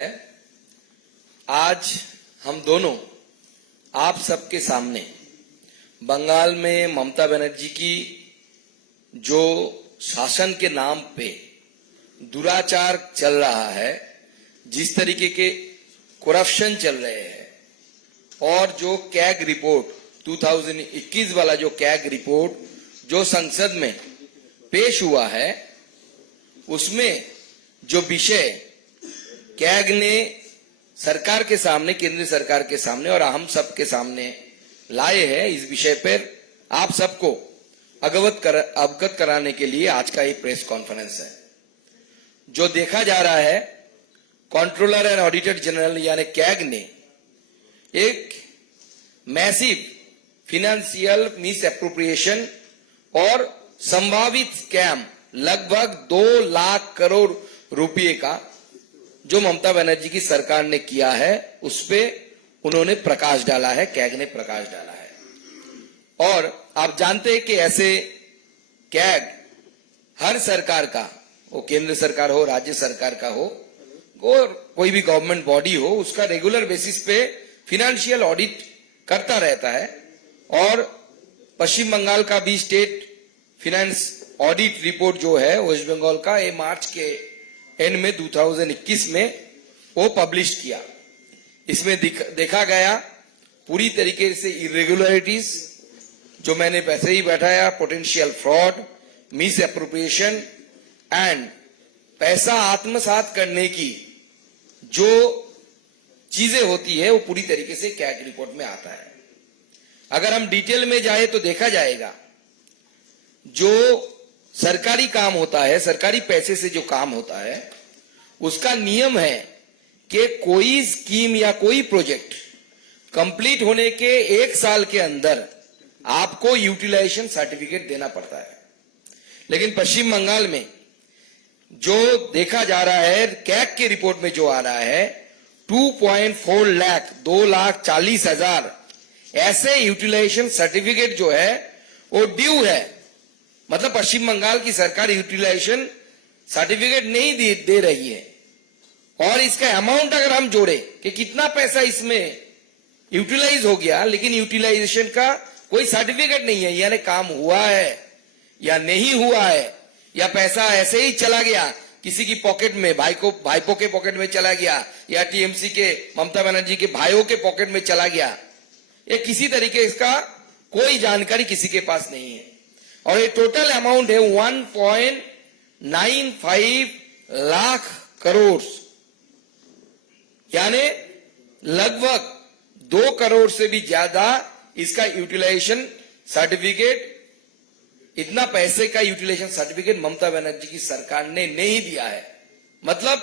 है। आज हम दोनों आप सबके सामने बंगाल में ममता बनर्जी की जो शासन के नाम पे दुराचार चल रहा है, जिस तरीके के करप्शन चल रहे हैं और जो कैग रिपोर्ट 2021 वाला जो कैग रिपोर्ट जो संसद में पेश हुआ है, उसमें जो विषय कैग ने सरकार के सामने, केंद्र सरकार के सामने और हम सब के सामने लाए हैं, इस विषय पर आप सबको अवगत कराने के लिए आज का ये प्रेस कॉन्फ्रेंस है। जो देखा जा रहा है, कंट्रोलर एंड ऑडिटर जनरल यानी कैग ने एक मैसिव फिनेंशियल मिस एप्रोप्रिएशन और संभावित स्कैम लगभग 2 लाख करोड़ रुपए का जो ममता बनर्जी की सरकार ने किया है, उस पे उन्होंने प्रकाश डाला है, कैग ने प्रकाश डाला है। और आप जानते हैं कि ऐसे कैग हर सरकार का, वो केंद्र सरकार हो, राज्य सरकार का हो, और कोई भी गवर्नमेंट बॉडी हो, उसका रेगुलर बेसिस पे फिनेंशियल ऑडिट करता रहता है। और पश्चिम बंगाल का भी स्टेट फिनेंस ऑडिट रिपोर्ट जो है वेस्ट बंगाल का, ये मार्च के एंड में 2021 में वो पब्लिश किया। इसमें देखा गया पूरी तरीके से इरेगुलरिटीज, जो मैंने पहले ही बैठाया, potential fraud, miss appropriation and पैसा आत्मसात करने की जो चीजें होती है, वो पूरी तरीके से कैग रिपोर्ट में आता है। अगर हम डिटेल में जाए तो देखा जाएगा जो सरकारी काम होता है, सरकारी पैसे से जो काम होता है, उसका नियम है कि कोई स्कीम या कोई प्रोजेक्ट कंप्लीट होने के 1 साल के अंदर आपको यूटिलाइजेशन सर्टिफिकेट देना पड़ता है। लेकिन पश्चिम बंगाल में जो देखा जा रहा है, कैग के रिपोर्ट में जो आ रहा है, 2.4 लाख 2,40,000 ऐसे यूटिलाइजेशन सर्टिफिकेट जो है वो ड्यू है। मतलब पश्चिम बंगाल की सरकार यूटिलाइजेशन सर्टिफिकेट नहीं दे रही है। और इसका अमाउंट अगर हम जोड़े कि कितना पैसा इसमें यूटिलाइज हो गया, लेकिन यूटिलाइजेशन का कोई सर्टिफिकेट नहीं है, यानी काम हुआ है या नहीं हुआ है, या पैसा ऐसे ही चला गया किसी की पॉकेट में, भाईपों के पॉकेट में चला गया, या टीएमसी के ममता बनर्जी के भाइयों के पॉकेट में चला गया, ये किसी तरीके इसका कोई जानकारी किसी के पास नहीं है। और ये टोटल अमाउंट है 1.95 लाख करोड़, यानी लगभग 2 करोड़ से भी ज्यादा इसका यूटिलाइजेशन सर्टिफिकेट, इतना पैसे का यूटिलाइजेशन सर्टिफिकेट ममता बनर्जी की सरकार ने नहीं दिया है। मतलब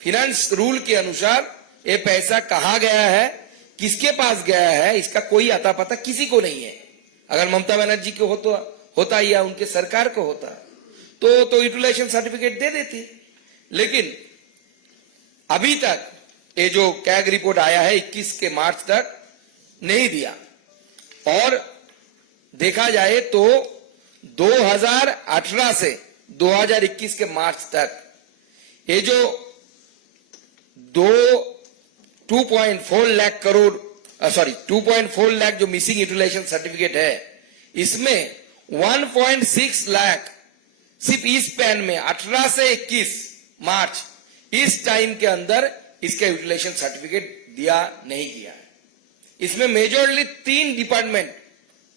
फिनेंस रूल के अनुसार ये पैसा कहां गया है, किसके पास गया है, इसका कोई अता पता किसी को नहीं है। अगर ममता बनर्जी को होता या उनके सरकार को होता तो यूटिलाइजेशन सर्टिफिकेट दे देती, लेकिन अभी तक ये जो कैग रिपोर्ट आया है 21 के मार्च तक नहीं दिया। और देखा जाए तो 2018 से 2021 के मार्च तक ये जो 2.4 लाख करोड़ 2.4 लाख जो मिसिंग यूटिलाइजेशन सर्टिफिकेट है, इसमें 1.6 लाख सिर्फ इस पैन में 18 से 21 मार्च इस टाइम के अंदर इसका यूटिलाइजेशन सर्टिफिकेट दिया नहीं गया है। इसमें मेजरली 3 डिपार्टमेंट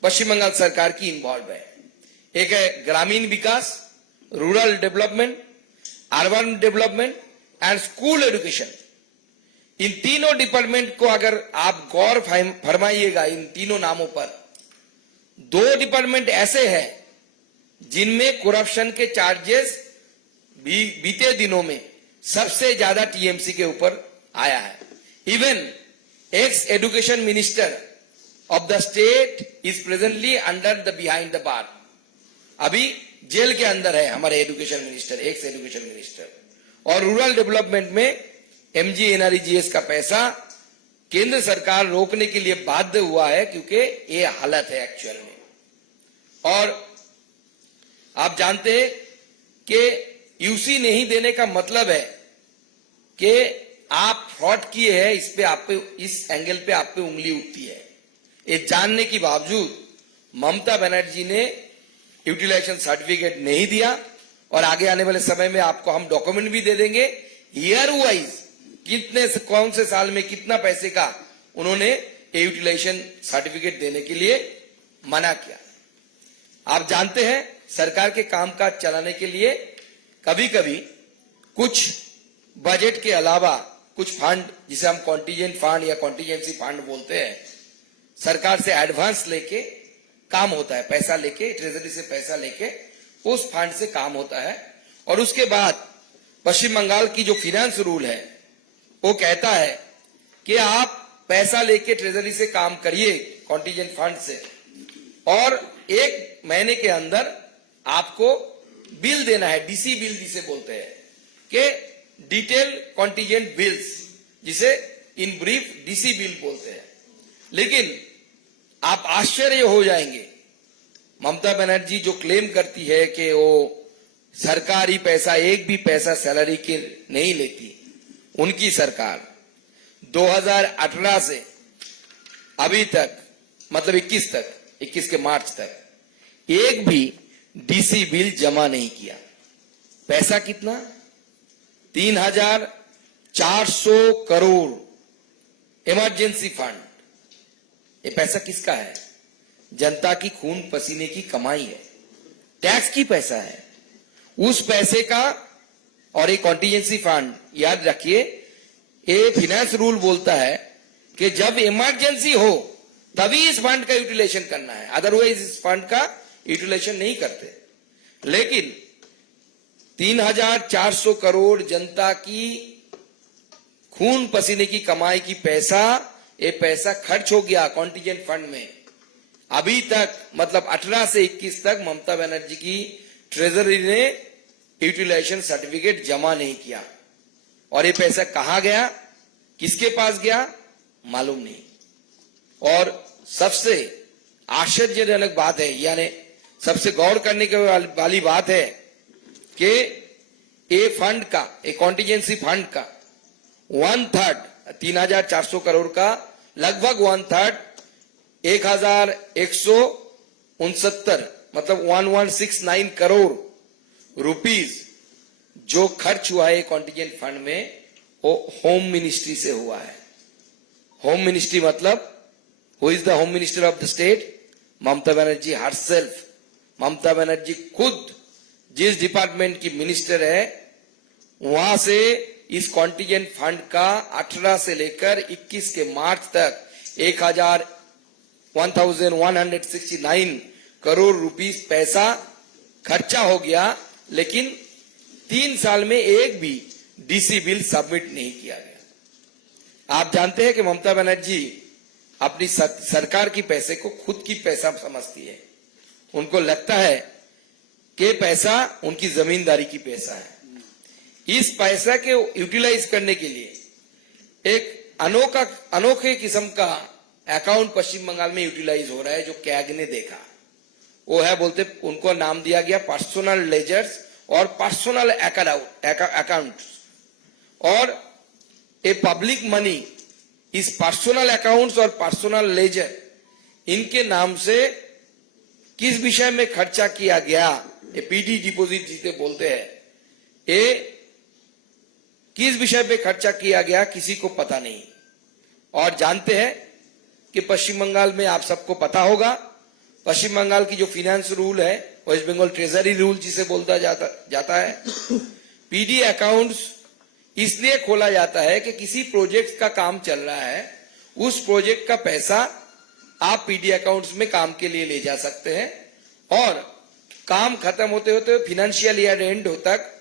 पश्चिम बंगाल सरकार की इन्वॉल्व है। एक है ग्रामीण विकास, rural development, urban development and school education. इन तीनों डिपार्टमेंट को अगर आप गौर फरमाइएगा, इन तीनों नामों पर 2 डिपार्टमेंट ऐसे हैं जिनमें करप्शन के चार्जेस बीते दिनों में सबसे ज्यादा टीएमसी के ऊपर आया है। Even x education minister of the state is presently under the behind the bar. अभी जेल के अंदर है हमारे education minister, x education minister. और रूरल डेवलपमेंट में MGNREGS का पैसा केंद्र सरकार रोकने के लिए बाध्य हुआ है, क्योंकि ये हालत है एक्चुअल में। और आप जानते हैं कि यूसी नहीं देने का मतलब है कि आप फ्रॉड किए हैं, इस पे आप पे, इस एंगल पे आप पे उंगली उठती है। ये जानने के बावजूद ममता बनर्जी ने यूटिलाइजेशन सर्टिफिकेट नहीं दिया और आगे आने वाले समय में आपको हम डॉक्यूमेंट भी दे देंगे ईयर वाइज कितने से कौन से साल में कितना पैसे का उन्होंने यूटिलाइजेशन सर्टिफिकेट देने के लिए मना किया। आप जानते हैं सरकार के कामकाज चलाने के लिए कभी कभी कुछ बजट के अलावा कुछ फंड, जिसे हम कॉन्टीजेंट फंड या कॉन्टीजेंसी फंड बोलते हैं, सरकार से एडवांस लेके काम होता है, पैसा लेके ट्रेजरी से पैसा लेके उस फंड से काम होता है। और उसके बाद पश्चिम बंगाल की जो फाइनेंस रूल है वो कहता है कि आप पैसा लेके ट्रेजरी से काम करिए कॉन्टीजेंट फंड से, और 1 महीने के अंदर आपको बिल देना है, डीसी बिल जिसे बोलते हैं, कि डिटेल कॉन्टीजेंट बिल्स, जिसे इन ब्रीफ डीसी बिल बोलते हैं। लेकिन आप आश्चर्य हो जाएंगे, ममता बनर्जी जो क्लेम करती है कि वो सरकारी पैसा, एक भी पैसा सैलरी के नहीं लेती, उनकी सरकार 2018 से अभी तक, मतलब 21 के मार्च तक एक भी डीसी बिल जमा नहीं किया। पैसा कितना? 3,400 करोड़ इमरजेंसी फंड। ये पैसा किसका है? जनता की खून पसीने की कमाई है, टैक्स की पैसा है। उस पैसे का, और एक कॉन्टीजेंसी फंड, याद रखिए, ये फाइनेंस रूल बोलता है कि जब इमरजेंसी हो तभी इस फंड का यूटिलाइजेशन करना है, अदरवाइज इस फंड का यूटिलाइजेशन नहीं करते। लेकिन 3,400 करोड़ जनता की खून पसीने की कमाई की पैसा, ये पैसा खर्च हो गया कॉन्टीजेंट फंड में। अभी तक, मतलब 18 से 21 तक ममता बनर्जी की ट्रेजरी ने यूटिलाइजेशन सर्टिफिकेट जमा नहीं किया। और ये पैसा कहां गया, किसके पास गया, मालूम नहीं। और सबसे आश्चर्यजनक बात है, यानी सबसे गौर करने के वाली बात है कि ये फंड का, एक कॉन्टीजेंसी फंड का 1/3, 3,400 करोड़ का लगभग 1/3, 1,169, मतलब 1169 करोड़ रुपीस जो खर्च हुआ है कॉन्टीजेंट फंड में, वो होम मिनिस्ट्री से हुआ है। होम मिनिस्ट्री मतलब, who is the home minister of the state? Mamata Banerjee herself. Mamata Banerjee खुद जिस डिपार्टमेंट की मिनिस्टर है, वहां से इस कॉन्टीजेंट फंड का 18 से लेकर 21 के मार्च तक 1,169 करोड़ रुपीस पैसा खर्चा हो गया। लेकिन 3 साल में एक भी डीसी बिल सबमिट नहीं किया गया। आप जानते हैं कि ममता बनर्जी अपनी सरकार की पैसे को खुद की पैसा समझती है। उनको लगता है कि पैसा उनकी जमींदारी की पैसा है। इस पैसा के यूटिलाइज करने के लिए एक अनोखे किस्म का अकाउंट पश्चिम बंगाल में यूटिलाइज हो रहा है, जो कैग ने देखा। वो है, बोलते, उनको नाम दिया गया पर्सनल लेजर्स और पर्सनल अकाउंट। और ए पब्लिक मनी, इस पर्सनल अकाउंट्स और पर्सनल लेजर, इनके नाम से किस विषय में खर्चा किया गया, ये पीडी डिपॉजिट जिसे बोलते हैं, ये किस विषय पे खर्चा किया गया किसी को पता नहीं। और जानते हैं कि पश्चिम बंगाल में, आप सबको पता होगा, पश्चिम बंगाल की जो फाइनेंस रूल है, वेस्ट बंगाल ट्रेजरी रूल जिसे बोलता जाता है, पीडी अकाउंट्स इसलिए खोला जाता है कि किसी प्रोजेक्ट का काम चल रहा है, उस प्रोजेक्ट का पैसा आप पीडी अकाउंट्स में काम के लिए ले जा सकते हैं, और काम खत्म होते होते फाइनेंशियल ईयर एंड तक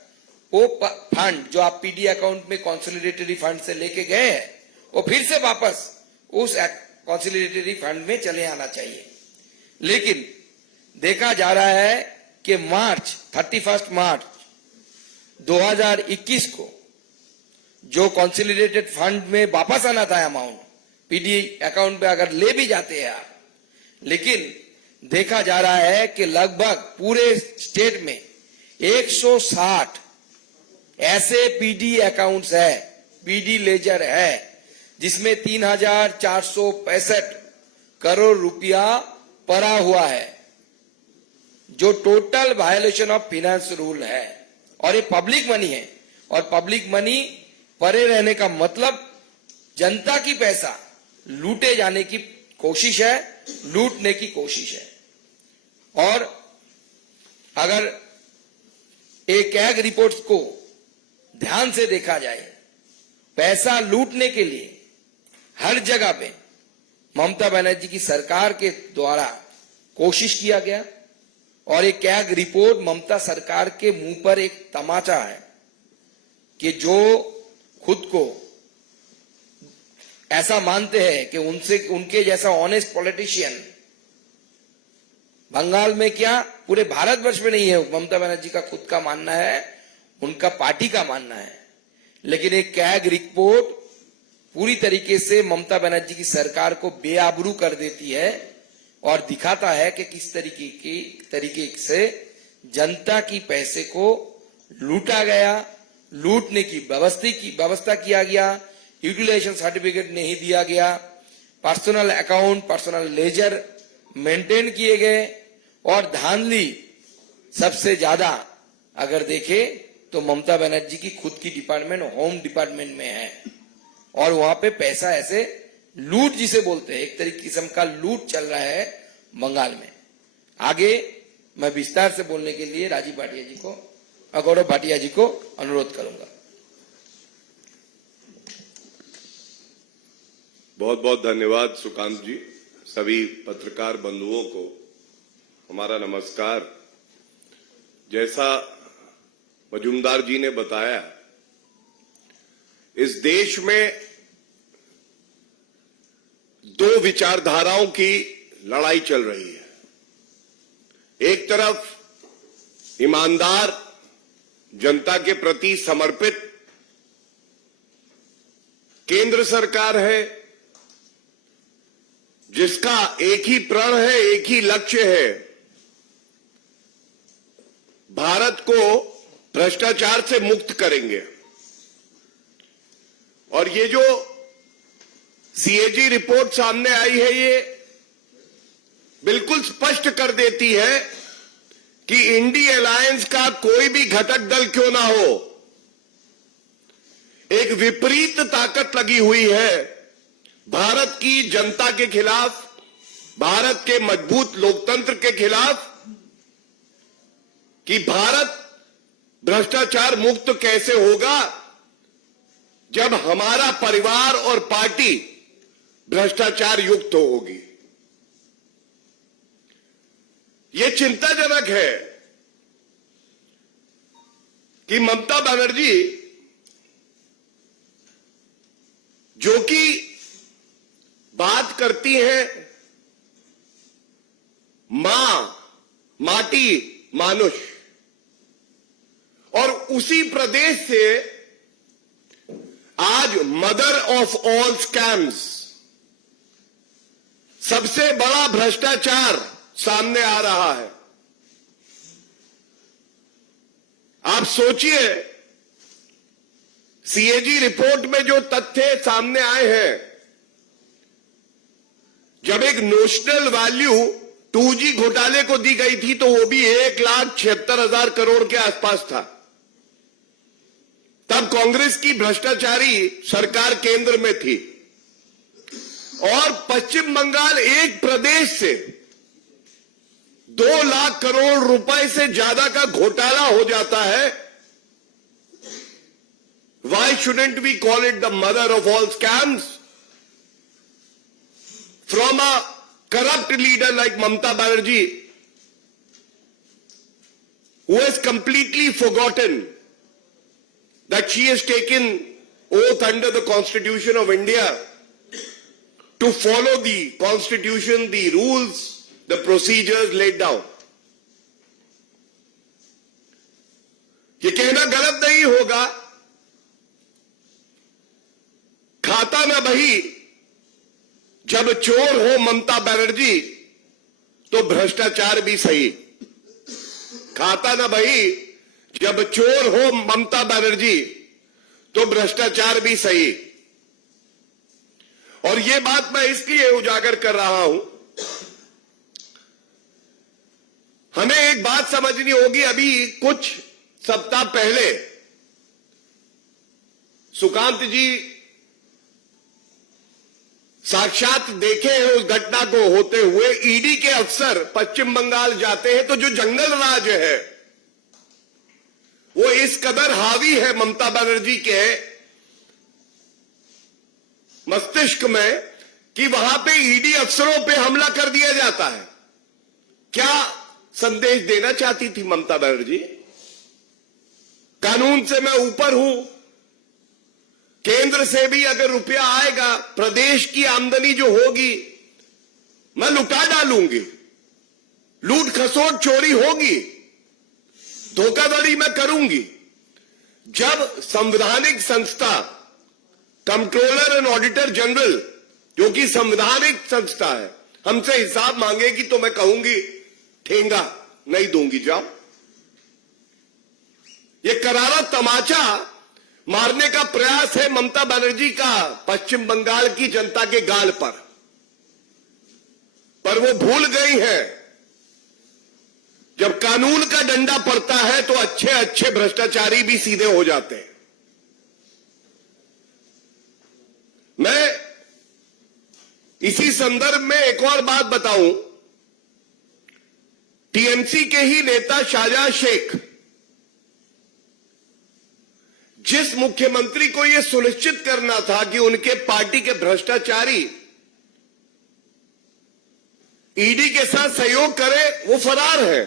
वो फंड जो आप पीडी अकाउंट में कंसोलिडेटरी फंड से लेके गए हैं, वो फिर से वापस उस कंसोलिडेटरी फंड में चले आना चाहिए। लेकिन देखा जा रहा है कि 31 मार्च 2021 को जो कंसोलिडेटेड फंड में वापस आना था अमाउंट, पीडी अकाउंट में अगर ले भी जाते हैं आप, लेकिन देखा जा रहा है कि लगभग पूरे स्टेट में 160 ऐसे पीडी अकाउंट्स है पीडी लेजर है जिसमें 3,465 करोड़ रुपया पड़ा हुआ है, जो total violation of finance rule है। और ये पब्लिक मनी है, और पब्लिक मनी पड़े रहने का मतलब जनता की पैसा लूटे जाने की कोशिश है, लूटने की कोशिश है। और अगर एक कैग रिपोर्ट्स को ध्यान से देखा जाए, पैसा लूटने के लिए हर जगह पे ममता बनर्जी की सरकार के द्वारा कोशिश किया गया, और एक कैग रिपोर्ट ममता सरकार के मुंह पर एक तमाचा है कि जो खुद को ऐसा मानते हैं कि उनके जैसा ऑनेस्ट पॉलिटिशियन बंगाल में क्या पूरे भारतवर्ष में नहीं है। ममता बनर्जी का खुद का मानना है, उनका पार्टी का मानना है, लेकिन एक कैग रिपोर्ट पूरी तरीके से ममता बनर्जी की सरकार को बेआबरू कर देती है और दिखाता है कि किस तरीके से जनता की पैसे को लूटा गया, लूटने की व्यवस्था किया गया, यूटिलाइजेशन सर्टिफिकेट नहीं दिया गया, personal account, personal ledger maintain किए गए, और धांधली सबसे ज्यादा अगर देखे तो ममता बनर्जी की खुद की डिपार्टमेंट होम डिपार्टमेंट में है, और वहां पे पैसा ऐसे लूट जिसे बोलते हैं, एक तरीके किस्म का लूट चल रहा है बंगाल में। आगे मैं विस्तार से बोलने के लिए राजीव भाटिया जी को, गौरव भाटिया जी को अनुरोध करूंगा। बहुत बहुत धन्यवाद सुकांत जी। सभी पत्रकार बंधुओं को हमारा नमस्कार। जैसा मजूमदार जी ने बताया, इस देश में दो विचारधाराओं की लड़ाई चल रही है। एक तरफ ईमानदार, जनता के प्रति समर्पित केंद्र सरकार है, जिसका एक ही प्रण है, एक ही लक्ष्य है, भारत को भ्रष्टाचार से मुक्त करेंगे। और ये जो सीएजी रिपोर्ट सामने आई है, ये बिल्कुल स्पष्ट कर देती है कि इंडी अलायंस का कोई भी घटक दल क्यों ना हो, एक विपरीत ताकत लगी हुई है भारत की जनता के खिलाफ, भारत के मजबूत लोकतंत्र के खिलाफ, कि भारत भ्रष्टाचार मुक्त कैसे होगा जब हमारा परिवार और पार्टी भ्रष्टाचार युक्त होगी। ये चिंताजनक है कि ममता बनर्जी, जो कि बात करती है मां, माटी, मानुष, और उसी प्रदेश से आज मदर ऑफ ऑल स्कैम्स, सबसे बड़ा भ्रष्टाचार सामने आ रहा है। आप सोचिए, सीएजी रिपोर्ट में जो तथ्य सामने आए हैं, जब एक नोशनल वैल्यू 2G घोटाले को दी गई थी तो वो भी 1,76,000 करोड़ के आसपास था। तब कांग्रेस की भ्रष्टाचारी सरकार केंद्र में थी, और पश्चिम बंगाल एक प्रदेश से 2 लाख करोड़ रुपए से ज्यादा का घोटाला हो जाता है। Why shouldn't we call it the mother of all scams? From a corrupt leader like Mamata Banerjee, who has completely forgotten that she has taken oath under the Constitution of India to follow the Constitution, the rules, the procedures laid down. ये कहना गलत नहीं होगा, खाता ना बही, जब चोर हो ममता बनर्जी तो भ्रष्टाचार भी सही। खाता ना बही, जब चोर हो ममता बनर्जी तो भ्रष्टाचार भी सही। और ये बात मैं इसलिए उजागर कर रहा हूं, हमें एक बात समझनी होगी। अभी कुछ सप्ताह पहले सुकांत जी साक्षात देखे हैं उस घटना को होते हुए। ईडी के अफसर पश्चिम बंगाल जाते हैं तो जो जंगल राज है वो इस कदर हावी है ममता बनर्जी के मस्तिष्क में कि वहां पे ईडी अफसरों पे हमला कर दिया जाता है। क्या संदेश देना चाहती थी ममता बनर्जी? कानून से मैं ऊपर हूं, केंद्र से भी अगर रुपया आएगा, प्रदेश की आमदनी जो होगी मैं लुटा डालूंगी, लूट खसोट चोरी होगी, धोखाधड़ी मैं करूंगी। जब संवैधानिक संस्था कंट्रोलर एंड ऑडिटर जनरल, जो कि संवैधानिक संस्था है, हमसे हिसाब मांगेगी तो मैं कहूंगी ठेंगा नहीं दूंगी, जाओ। ये करारा तमाचा मारने का प्रयास है ममता बनर्जी का पश्चिम बंगाल की जनता के गाल पर वो भूल गई है जब कानून का डंडा पड़ता है तो अच्छे अच्छे भ्रष्टाचारी भी सीधे हो जाते हैं। मैं इसी संदर्भ में एक और बात बताऊं। टीएमसी के ही नेता शाहजहां शेख, जिस मुख्यमंत्री को यह सुनिश्चित करना था कि उनके पार्टी के भ्रष्टाचारी ईडी के साथ सहयोग करे, वो फरार है।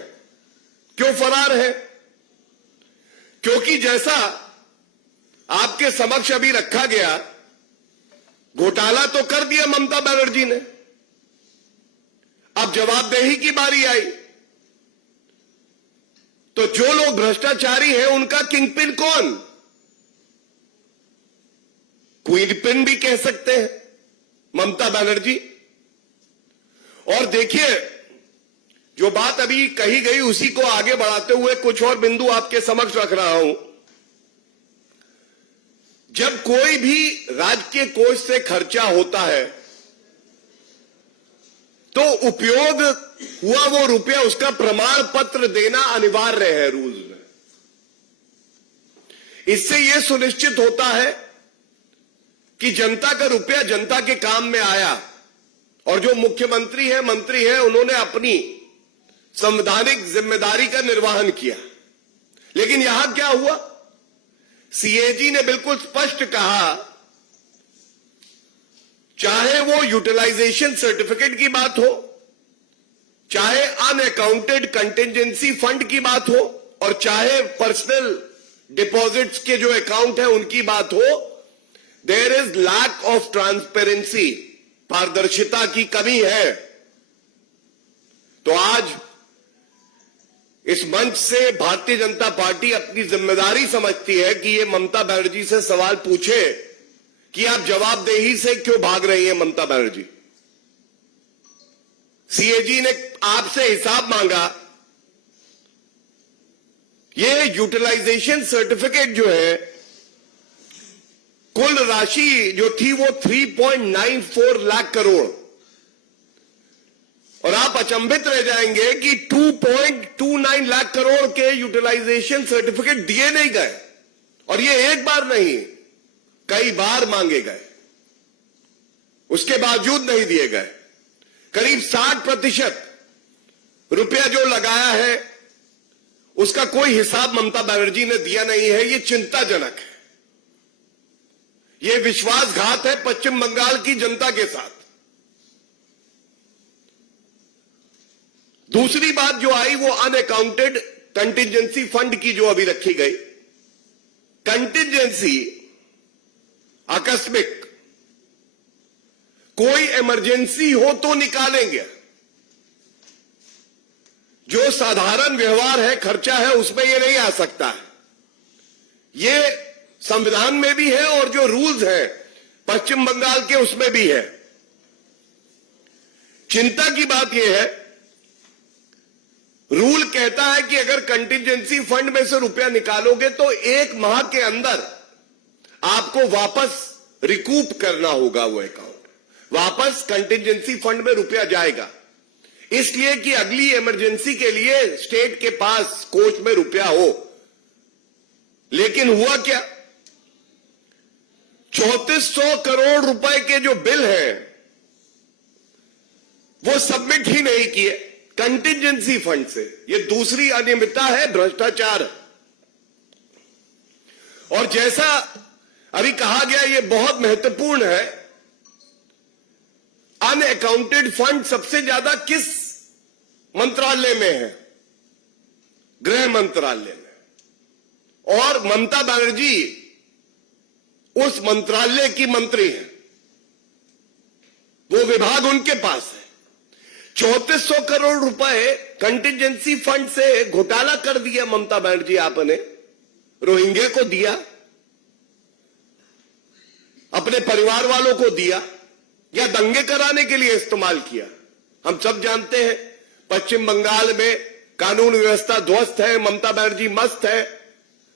क्यों फरार है? क्योंकि जैसा आपके समक्ष अभी रखा गया, घोटाला तो कर दिया ममता बनर्जी ने, अब जवाबदेही की बारी आई। तो जो लोग भ्रष्टाचारी हैं उनका किंगपिन कौन? क्वीन पिन भी कह सकते हैं, ममता बनर्जी। और देखिए, जो बात अभी कही गई उसी को आगे बढ़ाते हुए कुछ और बिंदु आपके समक्ष रख रहा हूं। जब कोई भी राजकीय कोष से खर्चा होता है तो उपयोग हुआ वो रुपया, उसका प्रमाण पत्र देना अनिवार्य है रूल्स में। इससे यह सुनिश्चित होता है कि जनता का रुपया जनता के काम में आया और जो मुख्यमंत्री है, मंत्री है, उन्होंने अपनी संवैधानिक जिम्मेदारी का निर्वहन किया। लेकिन यहां क्या हुआ? सीएजी ने बिल्कुल स्पष्ट कहा, चाहे वो यूटिलाइजेशन सर्टिफिकेट की बात हो, चाहे अनअकाउंटेड कंटिजेंसी फंड की बात हो, और चाहे पर्सनल डिपॉजिट्स के जो अकाउंट है उनकी बात हो, there is lack of transparency, पारदर्शिता की कमी है। तो आज इस मंच से भारतीय जनता पार्टी अपनी जिम्मेदारी समझती है कि ये ममता बनर्जी से सवाल पूछे कि आप जवाबदेही से क्यों भाग रही हैं ममता बनर्जी। सीएजी ने आपसे हिसाब मांगा। ये यूटिलाइजेशन सर्टिफिकेट जो है, कुल राशि जो थी वो 3.94 लाख करोड़, और आप अचंभित रह जाएंगे कि 2.29 लाख करोड़ के यूटिलाइजेशन सर्टिफिकेट दिए नहीं गए। और ये एक बार नहीं, कई बार मांगे गए, उसके बावजूद नहीं दिए गए। करीब 60% रुपया जो लगाया है उसका कोई हिसाब ममता बनर्जी ने दिया नहीं है। ये चिंताजनक है, ये विश्वासघात है पश्चिम बंगाल की जनता के साथ। दूसरी बात जो आई वो अनअकाउंटेड कंटिजेंसी फंड की जो अभी रखी गई। कंटिजेंसी आकस्मिक, कोई इमरजेंसी हो तो निकालेंगे, जो साधारण व्यवहार है, खर्चा है, उसमें ये नहीं आ सकता है। ये संविधान में भी है और जो रूल्स हैं पश्चिम बंगाल के उसमें भी है। चिंता की बात यह है, रूल कहता है कि अगर कंटिजेंसी फंड में से रुपया निकालोगे तो 1 माह के अंदर आपको वापस रिकूप करना होगा वो अकाउंट, वापस कंटिजेंसी फंड में रुपया जाएगा, इसलिए कि अगली इमरजेंसी के लिए स्टेट के पास कोष में रुपया हो। लेकिन हुआ क्या, 3400 करोड़ रुपए के जो बिल हैं वो सबमिट ही नहीं किए कंटिजेंसी फंड से। ये दूसरी अनियमितता है, भ्रष्टाचार है। और जैसा अभी कहा गया, ये बहुत महत्वपूर्ण है, अनअकाउंटेड फंड सबसे ज्यादा किस मंत्रालय में है? गृह मंत्रालय में। और ममता बनर्जी उस मंत्रालय की मंत्री है, वो विभाग उनके पास है। 3400 करोड़ रुपए कंटिजेंसी फंड से घोटाला कर दिया ममता बनर्जी आपने, रोहिंग्या को दिया, अपने परिवार वालों को दिया, या दंगे कराने के लिए इस्तेमाल किया। हम सब जानते हैं पश्चिम बंगाल में कानून व्यवस्था ध्वस्त है, ममता बनर्जी मस्त है,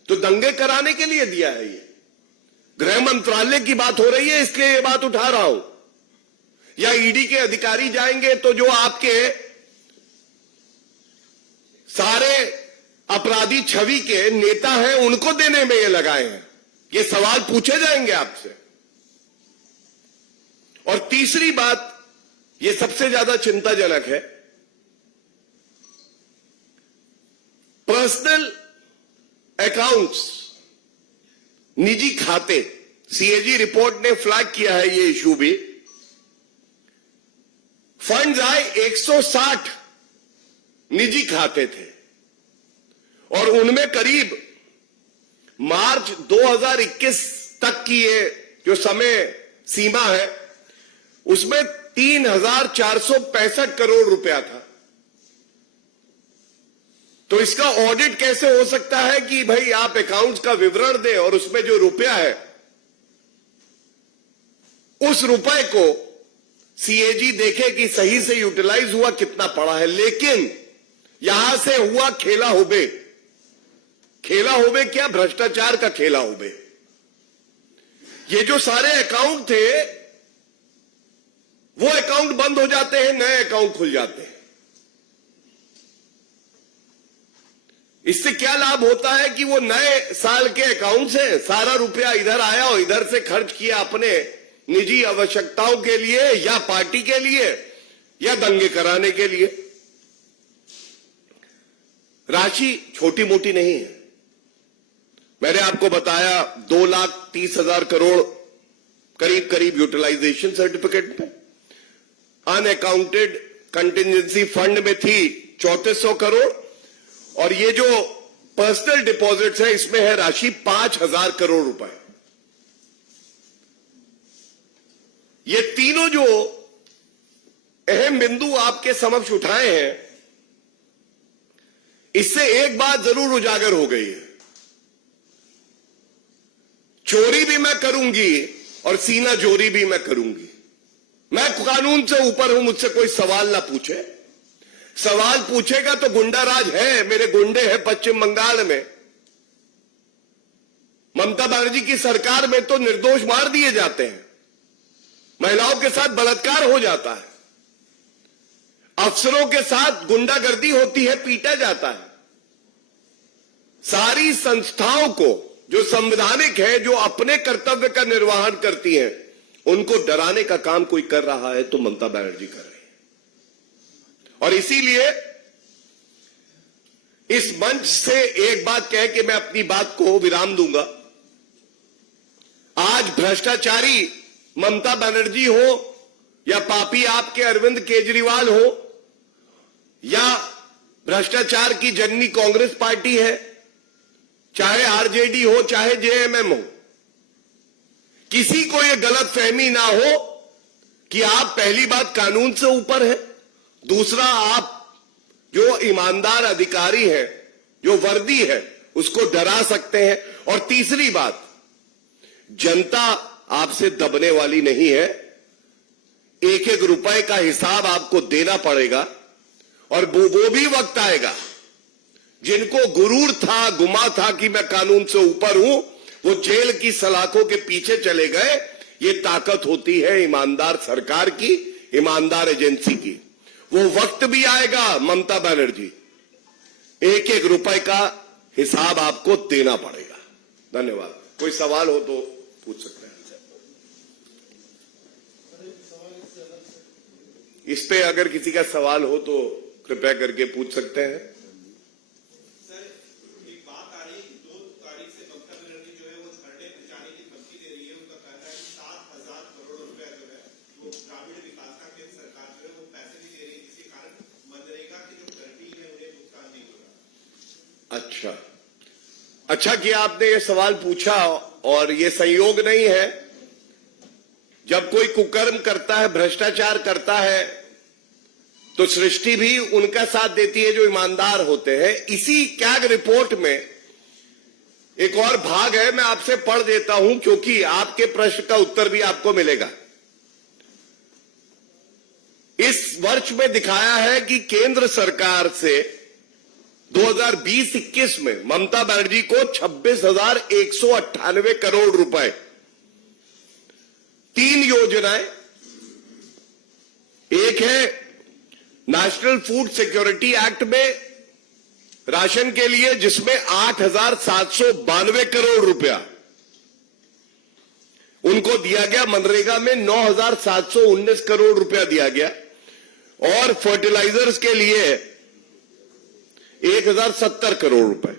तो दंगे कराने के लिए दिया है। ये गृह मंत्रालय की बात हो रही है, इसलिए ये बात उठा रहा हूं। या ईडी के अधिकारी जाएंगे तो जो आपके सारे अपराधी छवि के नेता हैं उनको देने में ये लगाए हैं, ये सवाल पूछे जाएंगे आपसे। और तीसरी बात, ये सबसे ज्यादा चिंताजनक है, पर्सनल अकाउंट्स, निजी खाते। सीएजी रिपोर्ट ने फ्लैग किया है ये इशू भी। फंड्स आए 160 निजी खाते थे और उनमें करीब मार्च 2021 तक की ये जो समय सीमा है उसमें 3465 करोड़ रुपया था। तो इसका ऑडिट कैसे हो सकता है कि भाई आप अकाउंट्स का विवरण दें और उसमें जो रुपया है उस रुपए को सीएजी देखे कि सही से यूटिलाइज हुआ, कितना पड़ा है। लेकिन यहां से हुआ खेला होबे। खेला होबे क्या? भ्रष्टाचार का खेला होबे। ये जो सारे अकाउंट थे वो अकाउंट बंद हो जाते हैं, नए अकाउंट खुल जाते हैं। इससे क्या लाभ होता है कि वो नए साल के अकाउंट से सारा रुपया इधर आया और इधर से खर्च किया अपने निजी आवश्यकताओं के लिए, या पार्टी के लिए, या दंगे कराने के लिए। राशि छोटी मोटी नहीं है। मैंने आपको बताया 2,30,000 करोड़ करीब करीब यूटिलाइजेशन सर्टिफिकेट में, अनअकाउंटेड कंटिजेंसी फंड में थी 3400 करोड़, और ये जो पर्सनल डिपॉजिट्स है इसमें है राशि 5,000 करोड़ रुपए। ये तीनों जो अहम बिंदु आपके समक्ष उठाए हैं, इससे एक बात जरूर उजागर हो गई है, चोरी भी मैं करूंगी और सीना जोरी भी मैं करूंगी। मैं कानून से ऊपर हूं, मुझसे कोई सवाल ना पूछे। सवाल पूछेगा तो गुंडा राज है, मेरे गुंडे हैं पश्चिम बंगाल में। ममता बनर्जी की सरकार में तो निर्दोष मार दिए जाते हैं, महिलाओं के साथ बलात्कार हो जाता है, अफसरों के साथ गुंडागर्दी होती है, पीटा जाता है। सारी संस्थाओं को जो संवैधानिक है, जो अपने कर्तव्य का निर्वहन करती हैं, उनको डराने का काम कोई कर रहा है तो ममता बनर्जी कर रही है। और इसीलिए इस मंच से एक बात कह के मैं अपनी बात को विराम दूंगा। आज भ्रष्टाचारी ममता बनर्जी हो या पापी आपके अरविंद केजरीवाल हो या भ्रष्टाचार की जननी कांग्रेस पार्टी है, चाहे आरजेडी हो चाहे जेएमएम हो, किसी को यह गलत फहमी ना हो कि आप पहली बात कानून से ऊपर है, दूसरा आप जो ईमानदार अधिकारी है, जो वर्दी है, उसको डरा सकते हैं, और तीसरी बात, जनता आपसे दबने वाली नहीं है। एक एक रुपए का हिसाब आपको देना पड़ेगा, और वो भी वक्त आएगा जिनको गुरूर था, गुमा था कि मैं कानून से ऊपर हूं, वो जेल की सलाखों के पीछे चले गए। ये ताकत होती है ईमानदार सरकार की, ईमानदार एजेंसी की। वो वक्त भी आएगा ममता बनर्जी, एक एक रुपए का हिसाब आपको देना पड़ेगा। धन्यवाद। कोई सवाल हो तो पूछ सकते हैं। इस पे अगर किसी का सवाल हो तो कृपया करके पूछ सकते हैं। सर, एक बात आ रही है कि 2 तारीख से ममता बनर्जी जो है वो धरने पर जाने की धमकी दे रही है। उनका कहना है कि 7,000 करोड़ रुपया जो है वो ग्रामीण विकास का केंद्र सरकार जो है वो पैसे नहीं दे रही है, जिसके कारण मनरेगा की जो गारंटी है उन्हें भुगतान नहीं हो रहा। अच्छा कि आपने ये सवाल पूछा। और ये संयोग नहीं है, जब कोई कुकर्म करता है, भ्रष्टाचार करता है, तो सृष्टि भी उनका साथ देती है जो ईमानदार होते हैं। इसी कैग रिपोर्ट में एक और भाग है, मैं आपसे पढ़ देता हूं क्योंकि आपके प्रश्न का उत्तर भी आपको मिलेगा। इस वर्ष में दिखाया है कि केंद्र सरकार से 2020-21 में ममता बनर्जी को 26,198 करोड़ रुपए, 3 योजनाएं। एक है नेशनल फूड सिक्योरिटी एक्ट में राशन के लिए, जिसमें 8,792 करोड़ रुपया उनको दिया गया। मनरेगा में 9,719 करोड़ रुपया दिया गया। और फर्टिलाइजर्स के लिए 1,070 करोड़ रुपए।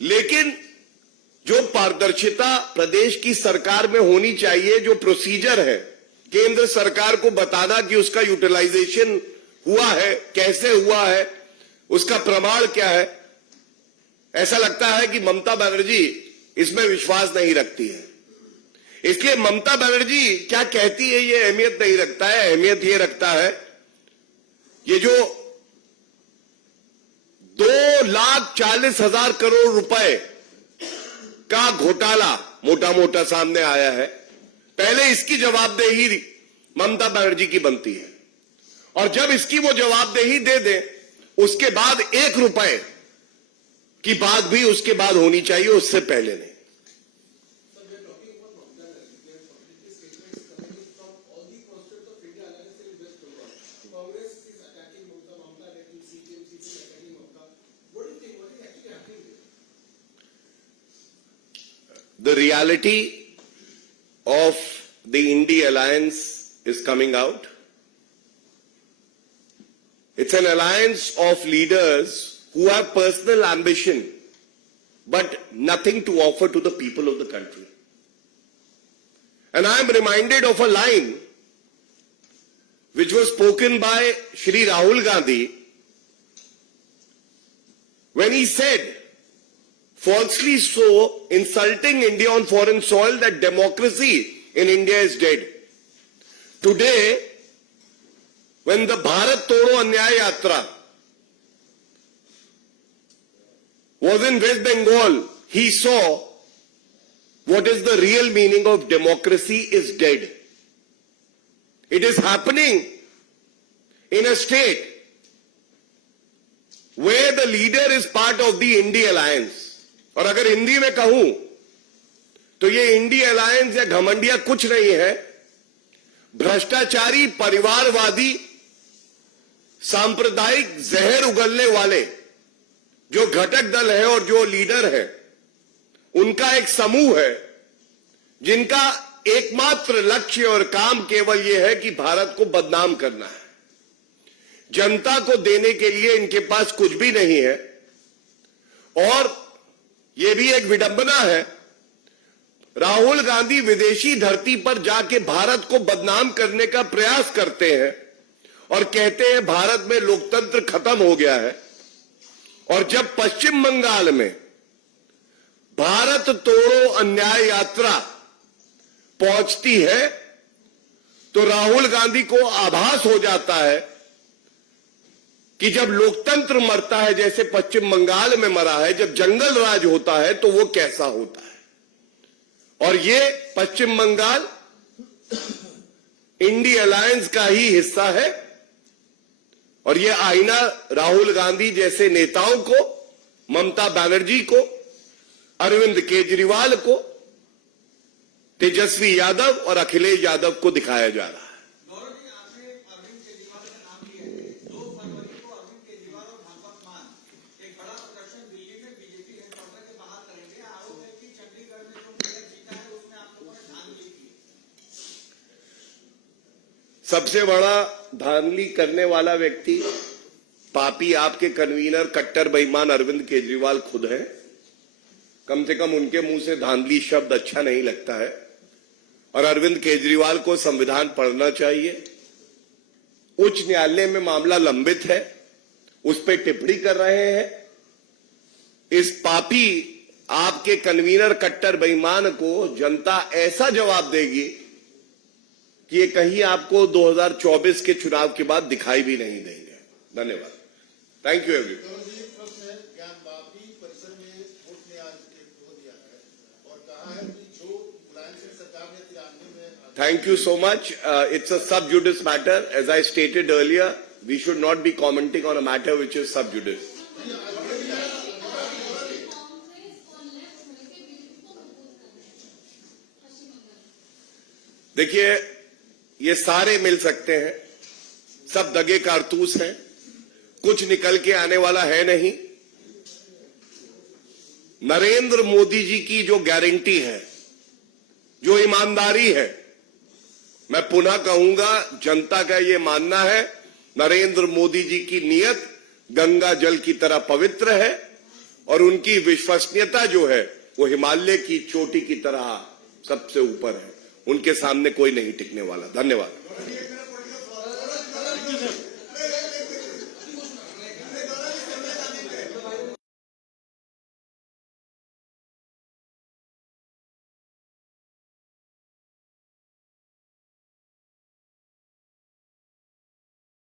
लेकिन जो पारदर्शिता प्रदेश की सरकार में होनी चाहिए, जो प्रोसीजर है केंद्र सरकार को बताना कि उसका यूटिलाइजेशन हुआ है, कैसे हुआ है, उसका प्रमाण क्या है, ऐसा लगता है कि ममता बनर्जी इसमें विश्वास नहीं रखती है। इसलिए ममता बनर्जी क्या कहती है ये अहमियत नहीं रखता है। अहमियत ये रखता है ये जो 2,40,000 करोड़ रुपए का घोटाला मोटा मोटा सामने आया है, पहले इसकी जवाबदेही ममता बनर्जी की बनती है। और जब इसकी वो जवाबदेही दे दे, उसके बाद 1 रुपए की बात भी उसके बाद होनी चाहिए, उससे पहले नहीं। The reality of the India alliance is coming out. It's an alliance of leaders who have personal ambition but nothing to offer to the people of the country. And I am reminded of a line which was spoken by Shri Rahul Gandhi when he said, falsely so, insulting India on foreign soil, that democracy in India is dead. Today, when the Bharat Todo Anyay Yatra was in West Bengal, he saw what is the real meaning of democracy is dead. It is happening in a state where the leader is part of the India alliance. और अगर हिंदी में कहूं तो ये India alliance या घमंडिया कुछ नहीं है, भ्रष्टाचारी, परिवारवादी, सांप्रदायिक जहर उगलने वाले जो घटक दल है और जो लीडर है, उनका एक समूह है जिनका एकमात्र लक्ष्य और काम केवल यह है कि भारत को बदनाम करना है। जनता को देने के लिए इनके पास कुछ भी नहीं है। और यह भी एक विडंबना है, राहुल गांधी विदेशी धरती पर जाके भारत को बदनाम करने का प्रयास करते हैं और कहते हैं भारत में लोकतंत्र खत्म हो गया है। और जब पश्चिम बंगाल में भारत तोड़ो अन्याय यात्रा पहुंचती है तो राहुल गांधी को आभास हो जाता है कि जब लोकतंत्र मरता है, जैसे पश्चिम बंगाल में मरा है, जब जंगल राज होता है तो वो कैसा होता है। और ये पश्चिम बंगाल इंडिया अलायंस का ही हिस्सा है। और ये आईना राहुल गांधी जैसे नेताओं को, ममता बनर्जी को अरविंद केजरीवाल को, तेजस्वी यादव और अखिलेश यादव को दिखाया जा रहा है। गौरव जी, आपने अरविंद केजरीवाल का नाम लिया है। 2 फरवरी को अरविंद केजरीवाल और भागवत मान एक बड़ा प्रदर्शन दिल्ली में बीजेपी हेडक्वार्टर के बाहर करेंगे। आरोप है कि चंडीगढ़ में जो मेयर जीता है उसमें आप लोगों ने धांधली की। सबसे बड़ा धांधली करने वाला व्यक्ति पापी आपके कन्वीनर कट्टर बेईमान अरविंद केजरीवाल खुद है। कम से कम उनके मुंह से धांधली शब्द अच्छा नहीं लगता है। और अरविंद केजरीवाल को संविधान पढ़ना चाहिए। उच्च न्यायालय में मामला लंबित है, उस पर टिप्पणी कर रहे हैं। इस पापी आपके कन्वीनर कट्टर बेईमान को जनता ऐसा जवाब देगी कि ये कहीं आपको 2024 के चुनाव के बाद दिखाई भी नहीं देंगे। धन्यवाद। Thank you everyone. ज्ञानवापी परिसर में कोर्ट ने आज एक वो दिया है और कहा है कि जो मुलायम सिंह सरकार ने 93 में Thank you so much. It's a sub judice matter. As I stated earlier, we should not be commenting on a matter which is sub judice. देखिए, ये सारे मिल सकते हैं, सब दगे कारतूस हैं, कुछ निकल के आने वाला है नहीं। नरेंद्र मोदी जी की जो गारंटी है, जो ईमानदारी है, मैं पुनः कहूंगा, जनता का ये मानना है नरेंद्र मोदी जी की नीयत गंगा जल की तरह पवित्र है और उनकी विश्वसनीयता जो है वो हिमालय की चोटी की तरह सबसे ऊपर है। उनके सामने कोई नहीं टिकने वाला। धन्यवाद।